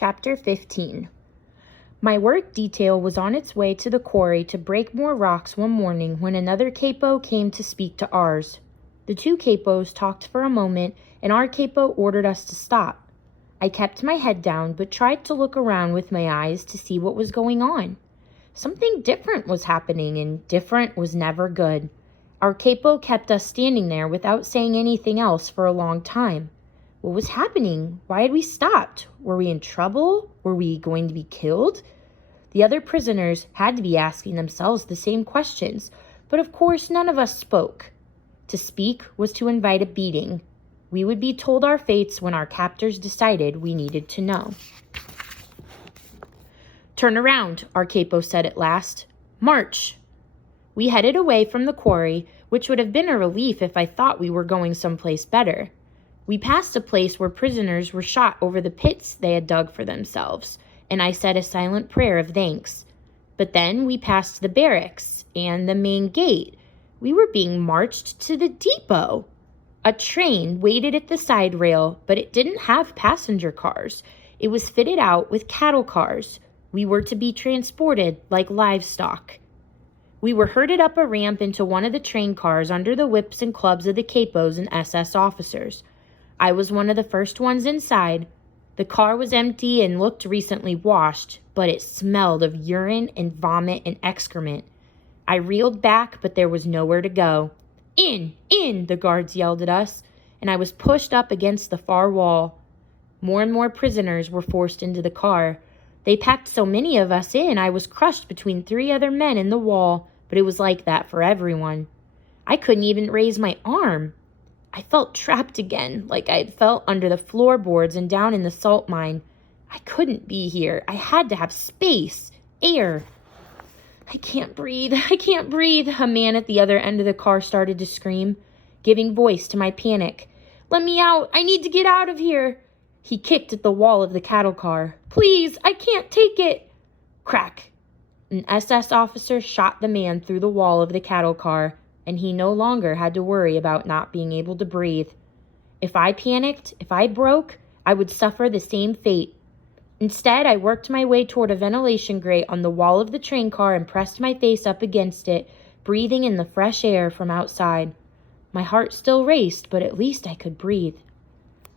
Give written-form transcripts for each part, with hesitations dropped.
Chapter 15. My work detail was on its way to the quarry to break more rocks one morning when another capo came to speak to ours. The two capos talked for a moment, and our capo ordered us to stop. I kept my head down, but tried to look around with my eyes to see what was going on. Something different was happening, and different was never good. Our capo kept us standing there without saying anything else for a long time. What was happening? Why had we stopped? Were we in trouble? Were we going to be killed? The other prisoners had to be asking themselves the same questions, but of course none of us spoke. To speak was to invite a beating. We would be told our fates when our captors decided we needed to know. "Turn around," our capo said at last. "March." We headed away from the quarry, which would have been a relief if I thought we were going someplace better. We passed a place where prisoners were shot over the pits they had dug for themselves, and I said a silent prayer of thanks. But then we passed the barracks and the main gate. We were being marched to the depot. A train waited at the side rail, but it didn't have passenger cars. It was fitted out with cattle cars. We were to be transported like livestock. We were herded up a ramp into one of the train cars under the whips and clubs of the capos and SS officers. I was one of the first ones inside. The car was empty and looked recently washed, but it smelled of urine and vomit and excrement. I reeled back, but there was nowhere to go. "In! In!" the guards yelled at us, and I was pushed up against the far wall. More and more prisoners were forced into the car. They packed so many of us in, I was crushed between 3 other men in the wall, but it was like that for everyone. I couldn't even raise my arm. I felt trapped again, like I had felt under the floorboards and down in the salt mine. I couldn't be here. I had to have space, air. I can't breathe, a man at the other end of the car started to scream, giving voice to my panic. "Let me out, I need to get out of here." He kicked at the wall of the cattle car. "Please, I can't take it." Crack. An SS officer shot the man through the wall of the cattle car, and he no longer had to worry about not being able to breathe. If I panicked, if I broke, I would suffer the same fate. Instead, I worked my way toward a ventilation grate on the wall of the train car and pressed my face up against it, breathing in the fresh air from outside. My heart still raced, but at least I could breathe.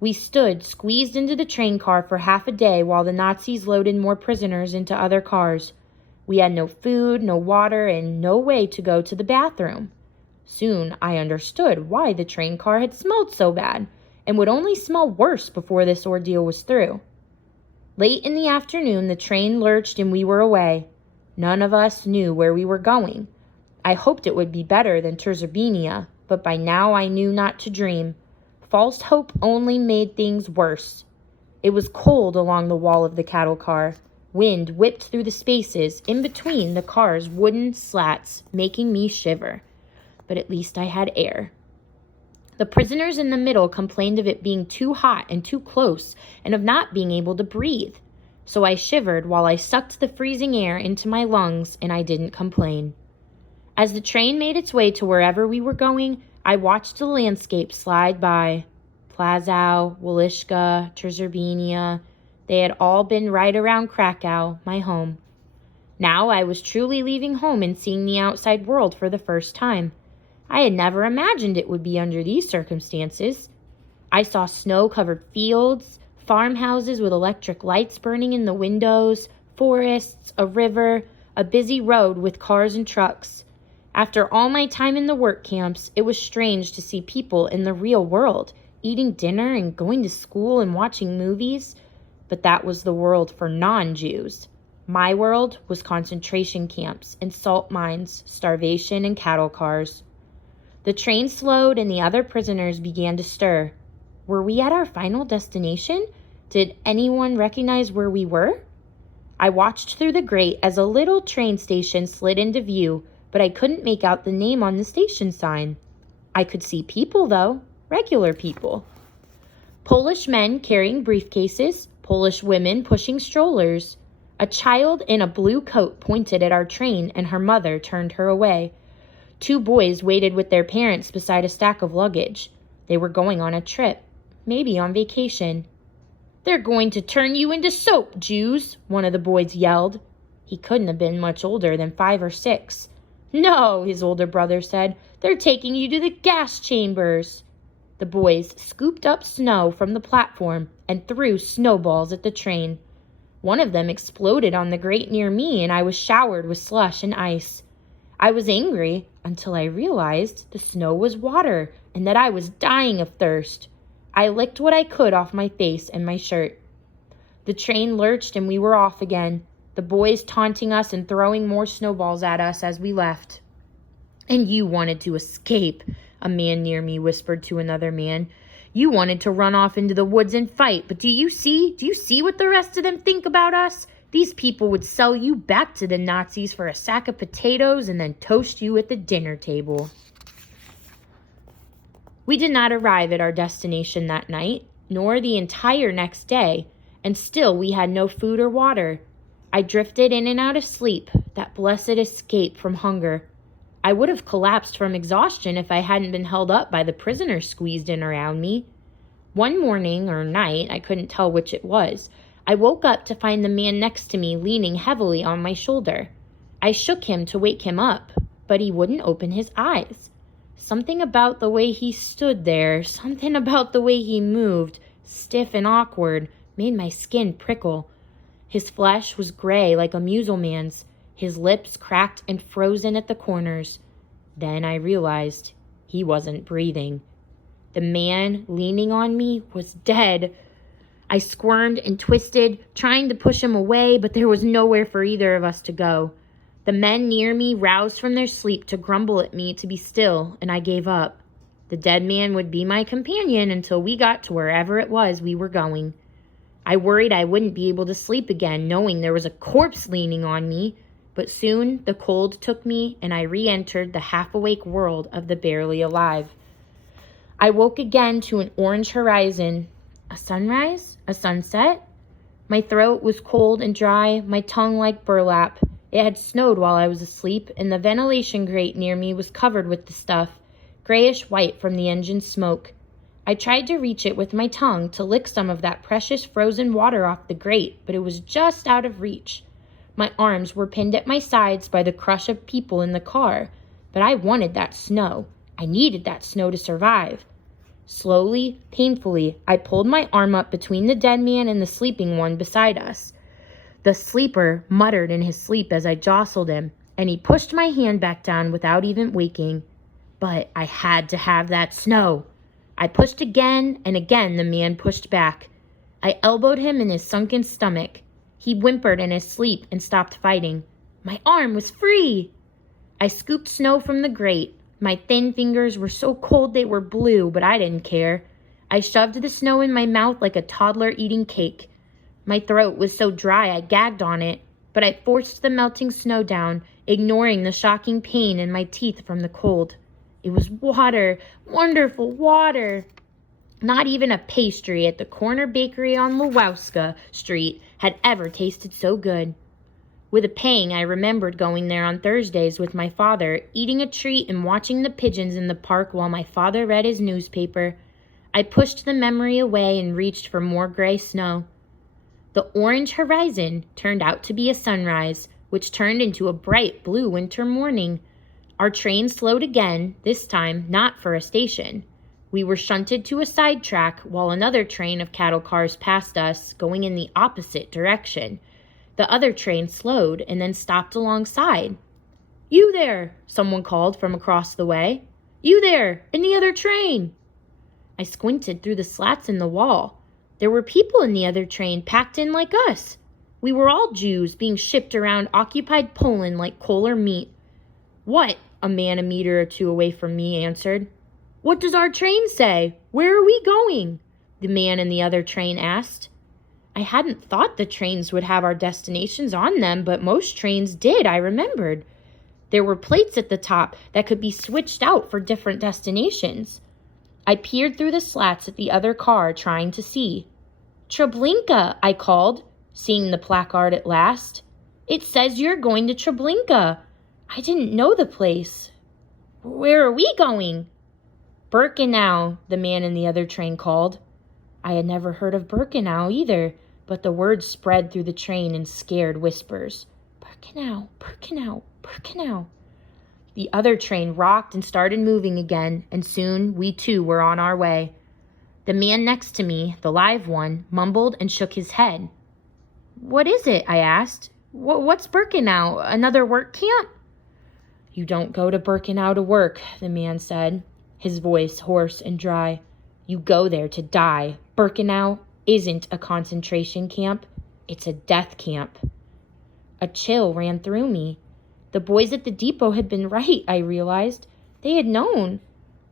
We stood squeezed into the train car for half a day while the Nazis loaded more prisoners into other cars. We had no food, no water, and no way to go to the bathroom. Soon I understood why the train car had smelled so bad and would only smell worse before this ordeal was through. Late in the afternoon, the train lurched and we were away. None of us knew where we were going. I hoped it would be better than Terzerbinia, but by now I knew not to dream. False hope only made things worse. It was cold along the wall of the cattle car. Wind whipped through the spaces in between the car's wooden slats, making me shiver. But at least I had air. The prisoners in the middle complained of it being too hot and too close, and of not being able to breathe. So I shivered while I sucked the freezing air into my lungs, and I didn't complain. As the train made its way to wherever we were going, I watched the landscape slide by. Plazau, Wolishka, Terzerbinia, they had all been right around Krakow, my home. Now I was truly leaving home and seeing the outside world for the first time. I had never imagined it would be under these circumstances. I saw snow-covered fields, farmhouses with electric lights burning in the windows, forests, a river, a busy road with cars and trucks. After all my time in the work camps, it was strange to see people in the real world, eating dinner and going to school and watching movies. But that was the world for non-Jews. My world was concentration camps and salt mines, starvation and cattle cars. The train slowed and the other prisoners began to stir. Were we at our final destination? Did anyone recognize where we were? I watched through the grate as a little train station slid into view, but I couldn't make out the name on the station sign. I could see people, though, regular people. Polish men carrying briefcases, Polish women pushing strollers. A child in a blue coat pointed at our train, and her mother turned her away. 2 boys waited with their parents beside a stack of luggage. They were going on a trip, maybe on vacation. "They're going to turn you into soap, Jews," one of the boys yelled. He couldn't have been much older than 5 or 6. "No," his older brother said. "They're taking you to the gas chambers." The boys scooped up snow from the platform and threw snowballs at the train. One of them exploded on the grate near me, and I was showered with slush and ice. I was angry until I realized the snow was water and that I was dying of thirst. I licked what I could off my face and my shirt. The train lurched and we were off again, the boys taunting us and throwing more snowballs at us as we left. "And you wanted to escape," a man near me whispered to another man. "You wanted to run off into the woods and fight, but do you see what the rest of them think about us? These people would sell you back to the Nazis for a sack of potatoes and then toast you at the dinner table." We did not arrive at our destination that night, nor the entire next day, and still we had no food or water. I drifted in and out of sleep, that blessed escape from hunger. I would have collapsed from exhaustion if I hadn't been held up by the prisoners squeezed in around me. One morning or night, I couldn't tell which it was, I woke up to find the man next to me leaning heavily on my shoulder. I shook him to wake him up, but he wouldn't open his eyes. Something about the way he stood there, something about the way he moved, stiff and awkward, made my skin prickle. His flesh was gray like a muselman's, his lips cracked and frozen at the corners. Then I realized he wasn't breathing. The man leaning on me was dead. I squirmed and twisted, trying to push him away, but there was nowhere for either of us to go. The men near me roused from their sleep to grumble at me to be still, and I gave up. The dead man would be my companion until we got to wherever it was we were going. I worried I wouldn't be able to sleep again, knowing there was a corpse leaning on me, but soon the cold took me and I re-entered the half-awake world of the barely alive. I woke again to an orange horizon. A sunrise? A sunset? My throat was cold and dry, my tongue like burlap. It had snowed while I was asleep, and the ventilation grate near me was covered with the stuff, grayish-white from the engine smoke. I tried to reach it with my tongue to lick some of that precious frozen water off the grate, but it was just out of reach. My arms were pinned at my sides by the crush of people in the car, but I wanted that snow. I needed that snow to survive. Slowly, painfully, I pulled my arm up between the dead man and the sleeping one beside us. The sleeper muttered in his sleep as I jostled him, and he pushed my hand back down without even waking. But I had to have that snow. I pushed again, and again the man pushed back. I elbowed him in his sunken stomach. He whimpered in his sleep and stopped fighting. My arm was free! I scooped snow from the grate. My thin fingers were so cold they were blue, but I didn't care. I shoved the snow in my mouth like a toddler eating cake. My throat was so dry I gagged on it, but I forced the melting snow down, ignoring the shocking pain in my teeth from the cold. It was water, wonderful water. Not even a pastry at the corner bakery on Lewowska Street had ever tasted so good. With a pang, I remembered going there on Thursdays with my father, eating a treat and watching the pigeons in the park while my father read his newspaper. I pushed the memory away and reached for more gray snow. The orange horizon turned out to be a sunrise, which turned into a bright blue winter morning. Our train slowed again, this time not for a station. We were shunted to a side track while another train of cattle cars passed us, going in the opposite direction. The other train slowed and then stopped alongside. "You there!" someone called from across the way. "You there, in the other train!" I squinted through the slats in the wall. There were people in the other train packed in like us. We were all Jews being shipped around occupied Poland like coal or meat. "What?" a man a meter or two away from me answered. "What does our train say? Where are we going?" the man in the other train asked. I hadn't thought the trains would have our destinations on them, but most trains did, I remembered. There were plates at the top that could be switched out for different destinations. I peered through the slats at the other car, trying to see. "Treblinka," I called, seeing the placard at last. "It says you're going to Treblinka. I didn't know the place." "Where are we going?" "Birkenau," the man in the other train called. I had never heard of Birkenau either, but the words spread through the train in scared whispers. Birkenau, Birkenau, Birkenau. The other train rocked and started moving again, and soon we too were on our way. The man next to me, the live one, mumbled and shook his head. What is it? I asked. What's Birkenau? Another work camp? You don't go to Birkenau to work, the man said, his voice hoarse and dry. You go there to die. Birkenau isn't a concentration camp. It's a death camp. A chill ran through me. The boys at the depot had been right, I realized. They had known.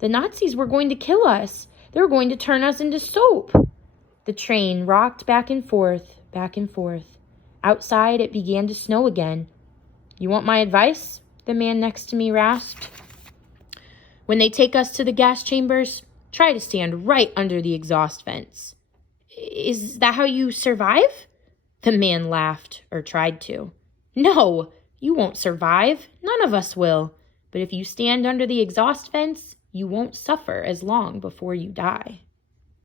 The Nazis were going to kill us. They were going to turn us into soap. The train rocked back and forth, back and forth. Outside, it began to snow again. You want my advice? The man next to me rasped. When they take us to the gas chambers, try to stand right under the exhaust vents. Is that how you survive? The man laughed, or tried to. No, you won't survive. None of us will. But if you stand under the exhaust vents, you won't suffer as long before you die.